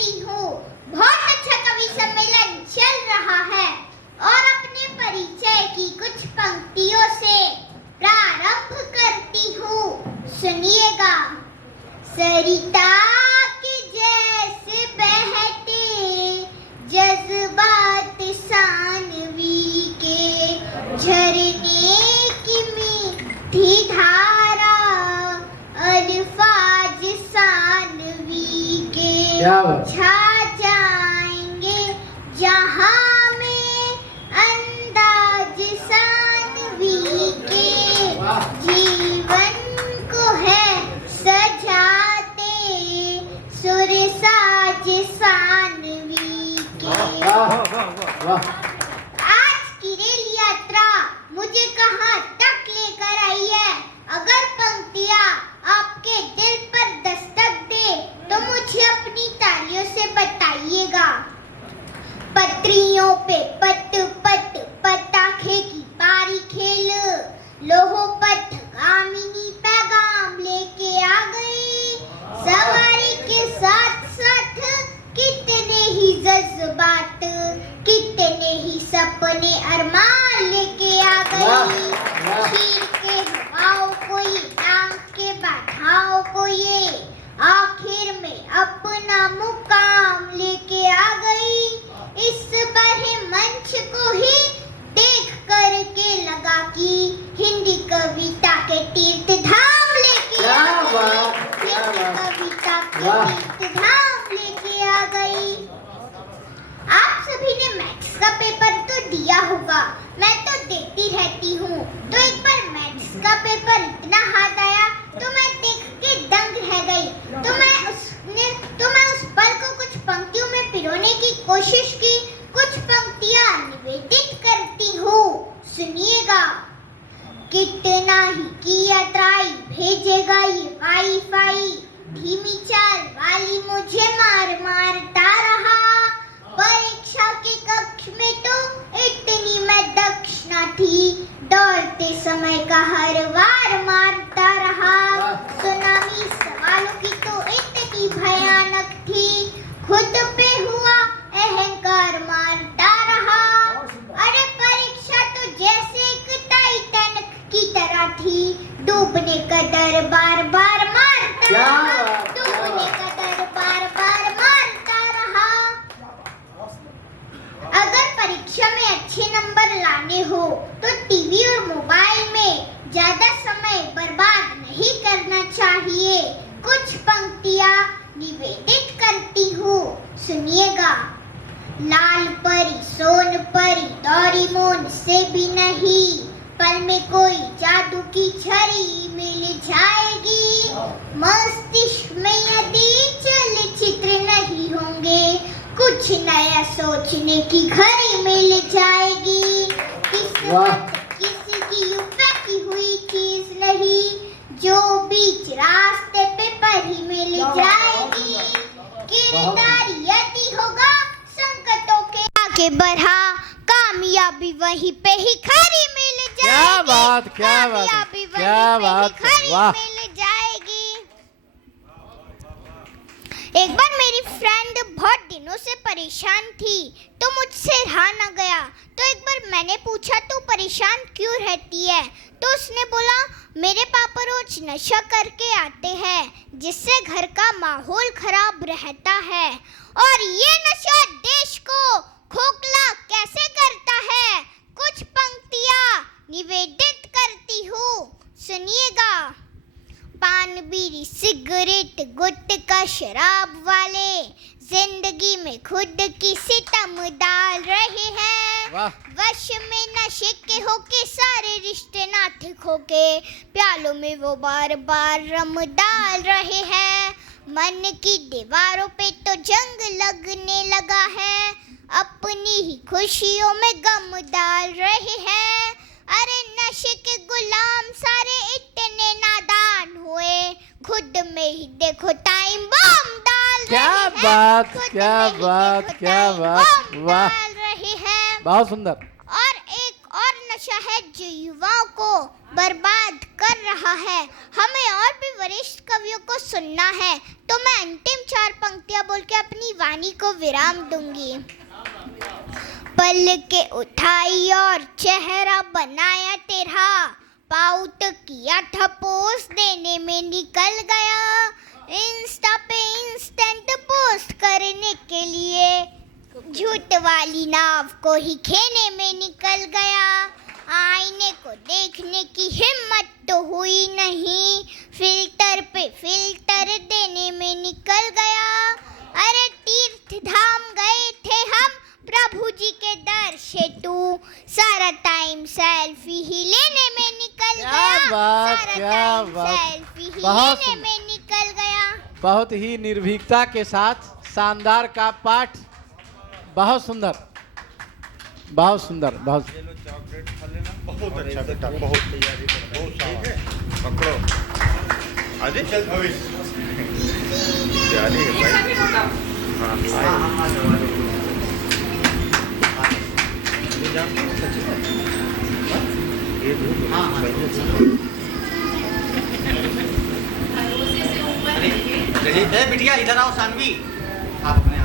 करती हूँ। बहुत अच्छा कवि सम्मेलन चल रहा है और अपने परिचय की कुछ पंक्तियों से प्रारंभ करती हूँ। सुनिएगा। सरिता के जैसे बहते जज्बात सानवी के, झरने की मीठी धारा अल्फाज सानवी के, छा जाएंगे जहां में अंदाज सानवी के, जीवन को है सजाते सुरसाज सानवी के। आज की रेल यात्रा मुझे कहाँ तक लेकर आई है? अगर पंक्तियाँ आपके दिल पर दस्तक दे तो मुझे अपनी तालियों से बताइएगा। पटरियों पे पट पट पटाखे की बारी खेल, लोहो पट गामिनी पैगाम लेके आ गई। सवारी के साथ साथ कितने ही जज्बात, कितने ही सपने अरमान लेके आ गई। चीर के हवाओं को ये, टांग के बाधाओं को ये, आखिर में अपना मुकाम लेके आ गई। इस बड़े मंच को ही देख करके लगा कि हिंदी कविता के तीर्थ धाम लेके आ गई। हिंदी कविता के तीर्थ धाम लेके आ गई। आप सभी ने मैथ्स का पेपर तो दिया होगा, मैं तो देती रहती हूँ। तो एक बार मैथ्स का पेपर इतना हार्ड आया तो मैं देख के दंग रह गई। तो मैं उस पल को कुछ पंक्तियों में पिरोने की कोशिश की। कुछ पंक्तियाँ निवेदित करती हूँ, सुनिएगा। कितना ही किया ट्राई, भेजेगा ये वाईफाई, धीमी चाल वाली मुझे मारता रहा। परीक्षा के कक्ष में तो इतनी मैं दक्ष न थी, दौड़ते समय का हर वार मारता रहा। सुनामी सवालों की तो इतनी भयानक थी, खुद पे हुआ अहंकार मारता रहा। अरे परीक्षा तो जैसे एक टाइटैनिक की तरह थी, डूबने का डर बार बार मारता रहा, डूबने का डर बार बार मारता रहा। अगर परीक्षा में अच्छे नंबर लाने हो तो टीवी और मोबाइल में ज्यादा समय बर्बाद नहीं करना चाहिए। कुछ पंक्तियाँ निवेदित करती हूँ, सुनिएगा। लाल परी सोन परी डोरेमोन से भी नहीं, पल में कोई जादू की छड़ी मिल जाएगी। मस्तिष्क में यदि चलचित्र नहीं होंगे, कुछ नया सोचने की घड़ी मिल जाएगी। किसी की फेंकी हुई चीज नहीं, जो बीच रास्ते पे परी मिल जाएगी। किरदार यदि होगा संकटों के आगे बढ़ा, कामयाबी वहीं पे ही खरी मिल जाएगी। क्या बात, क्या बात, वाह। मिल जाएगी। एक बार मेरी फ्रेंड बहुत दिनों से परेशान थी तो मुझसे रहा न गया। तो एक बार मैंने पूछा तू परेशान क्यों रहती है? तो उसने बोला मेरे पापा रोज नशा करके आते हैं जिससे घर का माहौल खराब रहता है, और ये नशा देश को खोखला कैसे करता है। कुछ पंक्तियाँ निवेदित करती हूँ, सुनिएगा। पान बीड़ी सिगरेट गुटखा शराब वाले जिंदगी में खुद की सितम डाल रहे हैं। वश में नशे के होके सारे रिश्ते नाते खोके, प्यालों में वो बार बार रम डाल रहे हैं। मन की दीवारों पे तो जंग लगने लगा है, अपनी ही खुशियों में गम डाल रहे हैं। अरे नशे के गुलाम सारे इतने नादान हुए, खुद में ही देखो टाइम बम डाल रहे हैं। क्या बात, वाह, डाल रहे हैं। बहुत सुंदर। और एक और नशा है जो युवाओं को बर्बाद कर रहा है। हमें और भी वरिष्ठ कवियों को सुनना है, तो मैं अंतिम 4 पंक्तियां बोल के अपनी वाणी को विराम दूंगी। पल के उठाई और चेहरा बनाया तेरा, पाउट किया था पोस्ट देने में निकल गया। इंस्टा पे इंस्टेंट पोस्ट करने के लिए झूठ वाली नाव को ही खेने में निकल गया। आईने को देखने की हिम्मत तो हुई नहीं, फिल्टर पे फिल्टर देने में निकल गया। अरे तीर्थ धाम गए थे हम प्रभु जी के दर से, तू सारा टाइम सेल्फी ही लेने में निकल गया। क्या बात। सेल्फी ही लेने में निकल गया। बहुत ही निर्भीकता के साथ शानदार का पाठ, बहुत सुंदर, बहुत सुंदर, बहुत चॉकलेट खा लेना। बहुत अच्छा बेटा, बहुत सारा पकड़ो। आजे चल भविष्य जारी है भाई। बिटिया इधर आओ सानवी, आप अपने